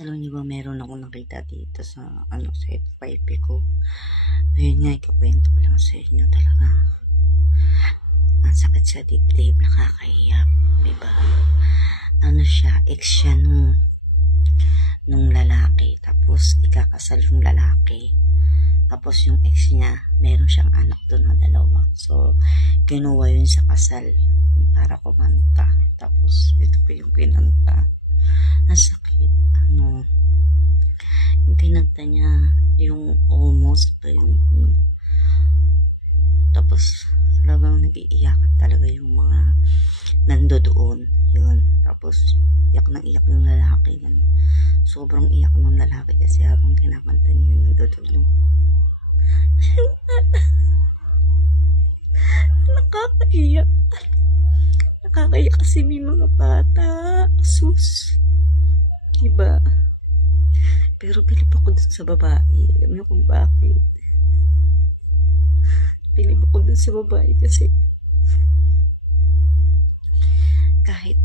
Alam niyo ba meron akong nakita dito sa sa FYP ko. Ayun nga, ikukwento ko lang sa inyo talaga. Ang sakit sa dibdib, nakakaiyak, di ba? Siya, ex siya nung lalaki, tapos ikakasal yung lalaki. Tapos yung ex niya, meron siyang anak doon na dalawa. So, kinuha yun sa kasal para kumanta. Tapos, ito pa yung kinanta. Ang sakit. Yung kinanta niya, yung almost pa yung tapos talagang nag-iiyakan talaga yung mga nando doon. Yun. Tapos, iyak na iyak ng lalaki. Ganun. Sobrang iyak ng lalaki kasi habang kinakanta niya yung nando doon. Yung nakakaiyak. Nakakaiyak kasi may mga bata. Sus. Diba? Pero bilib ako dun sa babae. Alam niyo kung bakit? Bilib ako dun sa babae kasi kahit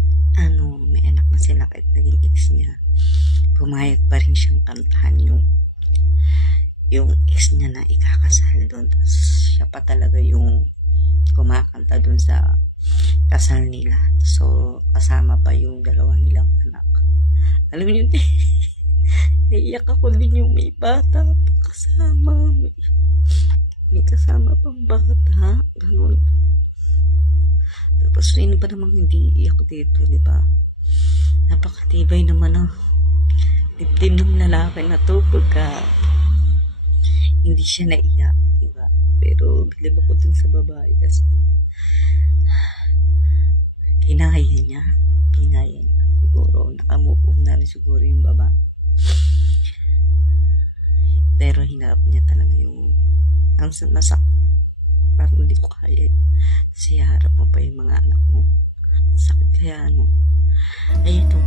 may anak na sila, kahit naging ex niya, pumayag pa rin siyang kantahan yung ex niya na ikakasal doon. Tapos siya pa talaga yung kumakanta doon sa kasal nila. So, kasama pa yung dalawa nilang anak. Alam niyo, naiyak ako din yung may bata kasama. May kasama pang bata. Ganun. Tapos, sino ba namang hindi iyak dito, di ba? Napakatibay naman ang dibdib ng lalaki na to pagka hindi siya naiyak, di ba? Pero, bilib ako dun sa babae kasi kinaya niya. Siguro, nakamove on na rin siguro yung babae. Pero hinarap niya talaga yung ang masak. Parang hindi ko kaya. Kasi harap mo pa yung mga anak mo. Sakit kaya Ay ito.